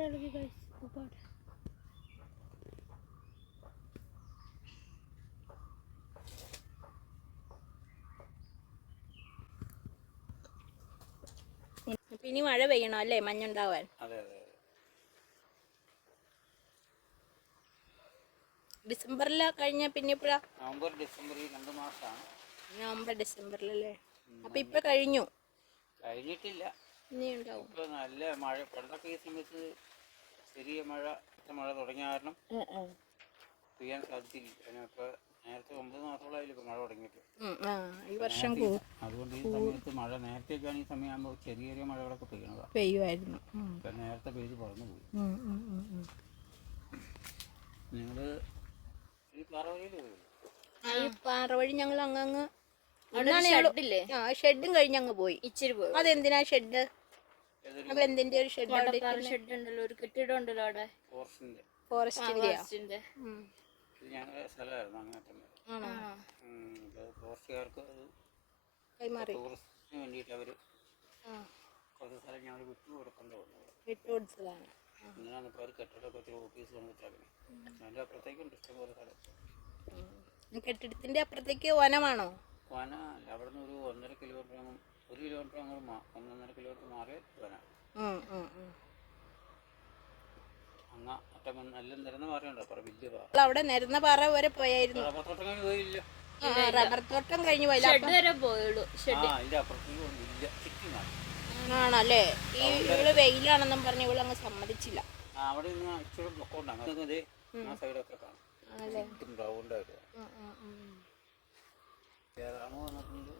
ഇനി മഴ പെയ്യണോ അല്ലേ മഞ്ഞുണ്ടാവാൻ? ഡിസംബറിൽ കഴിഞ്ഞ പിന്നെ ഇപ്പോഴാ? നവംബർ ഡിസംബർ 2 മാസമാണ്. നവംബർ ഡിസംബറിലല്ലേ? അപ്പൊ ഇപ്പൊ കഴിഞ്ഞിട്ടില്ല. ഇനി ഉണ്ടാവും. ഇപ്പൊ നല്ല മഴ. പണ്ടൊക്കെ ഈ സമയത്ത് ചെറിയ മഴ തുടങ്ങിയ കാരണം പെയ്യാൻ സാധിച്ചില്ല. ഇപ്പൊ നേരത്തെ 9 മാസത്തോളായാലും ഇപ്പൊ മഴ തുടങ്ങിയിട്ട്. ഈ വർഷം അതുകൊണ്ട് ഈ സമയത്ത് മഴ നേരത്തേക്കാണ് ഈ സമയമാകുമ്പോൾ ചെറിയ ചെറിയ മഴകളൊക്കെ പെയ്യുമായിരുന്നു. നേരത്തെ പെയ്ത് പറഞ്ഞു പോയി. നിങ്ങള് ഈ പാറ വഴി ഞങ്ങൾ അങ്ങ് ഷെഡും കഴിഞ്ഞങ്ങ് പോയി. ഇച്ചിരി പോയി. അതെന്തിനാ ഷെഡ്? അതെന്തിന്റെ ഒരു ഷെഡ്? ഷെഡ് ഉണ്ടല്ലോ, ഒരു കെട്ടിടം ഉണ്ടല്ലോ അവിടെ. ഫോറസ്റ്റിന്റെ ഞങ്ങളുടെ സ്ഥലമായിരുന്നു. അങ്ങനെ തന്നെ ഫോറസ്റ്റുകാർക്ക് കൈമാറി. ടൂറിസ്റ്റിന് വേണ്ടിയിട്ട് അവര് കുറച്ച് സ്ഥലം ഞങ്ങൾ വിട്ടുകൊടുത്തതാണ്. അങ്ങനെയാണ് ഇപ്പോൾ അവർ കെട്ടിടമൊക്കെ ഒത്തിരി ഓഫീസ് വന്നിട്ടാണ്. അതിൻ്റെ അപ്പുറത്തേക്കുണ്ട് ഇഷ്ടംപോലെ സ്ഥലം. കെട്ടിടത്തിന്റെ അപ്പുറത്തേക്ക് വനമാണോ? വന അല്ല, അവിടെ നിന്ന് ഒരു 1.5 കിലോമീറ്റർ 1 കിലോമീറ്റർ 1.5 കിലോമീറ്റർ മാറി വന. അങ്ങ അറ്റം നല്ല നിരന്ന പാറയുണ്ട്. അപ്പുറം വലിയ പാറ. അവിടെ നിരന്ന പാറ വരെ പോയായിരുന്നു. റബ്ബർ തോട്ടം കഴിഞ്ഞ് പോയില്ല. റബ്ബർ തോട്ടം കഴിഞ്ഞു പോയില്ല. അതിന്റെ അപ്പുറത്തേക്ക് ഇല്ല. ആണല്ലേ? ഈ ഇവള് വെയിലാണെന്നും പറഞ്ഞ് ഇവള് അങ്ങ് സമ്മതിച്ചില്ല. അവിടെ നിന്ന് ഇച്ചിരി ബ്ലോക്കുണ്ടാകും. ആ സൈഡൊക്കെ കാണും. റൗണ്ടായിട്ട് കേരളം വന്നിട്ടുണ്ട്,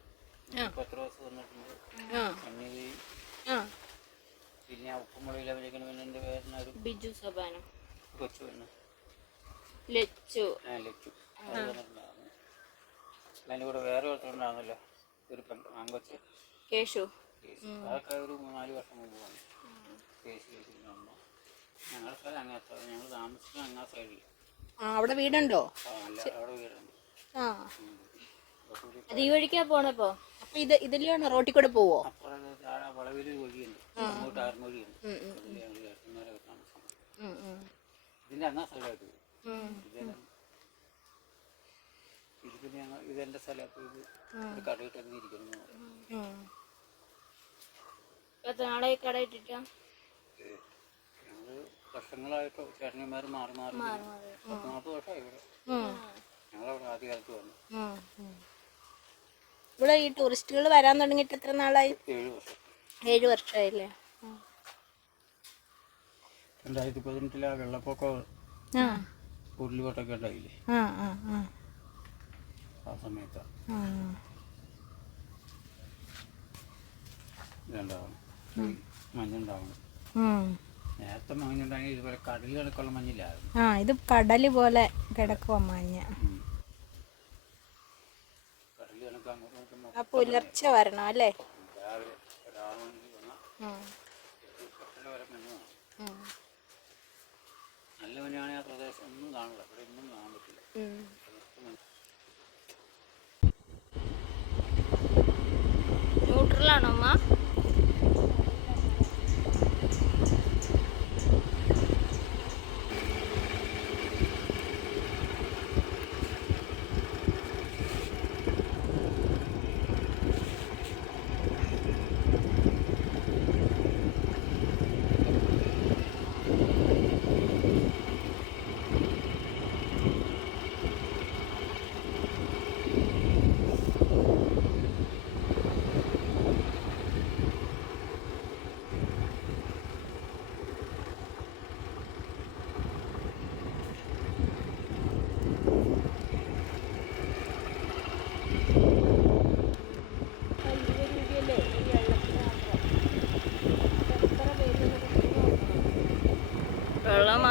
പത്രോസ് വന്നിട്ടുണ്ട്, സന്നിധി, പിന്നെ ഉപ്പുമുളയിൽ അവരേക്കാണ് എൻ്റെ പേരിനൊരു ബിജു സബാനം, കൊച്ചു പെണ്ണ് ലച്ചു ലച്ചു അത് വന്നിട്ടുണ്ടായിരുന്നു. അതിൻ്റെ കൂടെ വേറെ ഒരുത്തരുണ്ടായിരുന്നല്ലോ, ഒരു ആങ്കൊച്ച് കേശു. അതൊക്കെ ഒരു 3-4 വർഷം മുമ്പ് വന്നു. കേസിലുണ്ടാകുമ്പോൾ ഞങ്ങളുടെ സ്ഥലം അങ്ങനത്തെ ഞങ്ങൾ താമസിക്കുന്ന അങ്ങാ സൈഡിൽ. അവിടെ വീടുണ്ടോ? അവിടെ വീടുണ്ട്. അത് ഈ വഴിക്കാ പോണപ്പോ? അപ്പൊ ഇതിലാണ് റോട്ടിൽ കൂടെ പോവോ? അപ്പുറം വളവിലൊരു വഴിയുണ്ട്, അങ്ങോട്ട് ആറുമൊഴിയുണ്ട്. ഇതിന്റെ അങ്ങാ സ്ഥലമായിട്ട് പോകും. ഇത് പിന്നെ ഇതെന്റെ സ്ഥലത്ത് ഇത് ഒരു കടയിട്ട് ഇരിക്കുന്നു. നാളെ കടയിട്ടിട്ടാ ഞങ്ങള് വർഷങ്ങളായിട്ടോ ചേട്ടന്മാർ മാറി 40 വർഷമായി ഇവിടെ. ഞങ്ങളവിടെ ആദ്യകാലത്ത് വന്നു. ഇവിടെ ഈ ടൂറിസ്റ്റുകൾ വരാൻ തുടങ്ങിയിട്ട് എത്ര നാളായി? 7 വർഷം. 7 വർഷമായില്ലേ? 2018 വെള്ളപ്പൊക്കം ഉരുൾപൊട്ടൊക്കെ ഉണ്ടായില്ലേ, ആ സമയത്ത് ഇതുണ്ടാവണം, മഞ്ഞുണ്ടാവണം. നേരത്തെ മഞ്ഞുണ്ടായെങ്കിൽ ഇതുപോലെ കടൽ കിടക്കുള്ള മഞ്ഞില്ലായിരുന്നു. ഇത് കടല് പോലെ കിടക്കുവ മഞ്ഞ. കടൽ കിടക്കാൻ അങ്ങോട്ടും പുലർച്ചെ വരണം അല്ലേ? രാവിലെ 6 മണിക്ക് വന്നാൽ വരെ മഞ്ഞ് കാണും. നല്ല മഞ്ഞാണെങ്കിൽ ആ പ്രദേശം ഒന്നും കാണില്ല. ഇവിടെ ഒന്നും കാണാൻ പറ്റില്ല. ന്യൂട്രലാണോ അമ്മ? വെള്ളം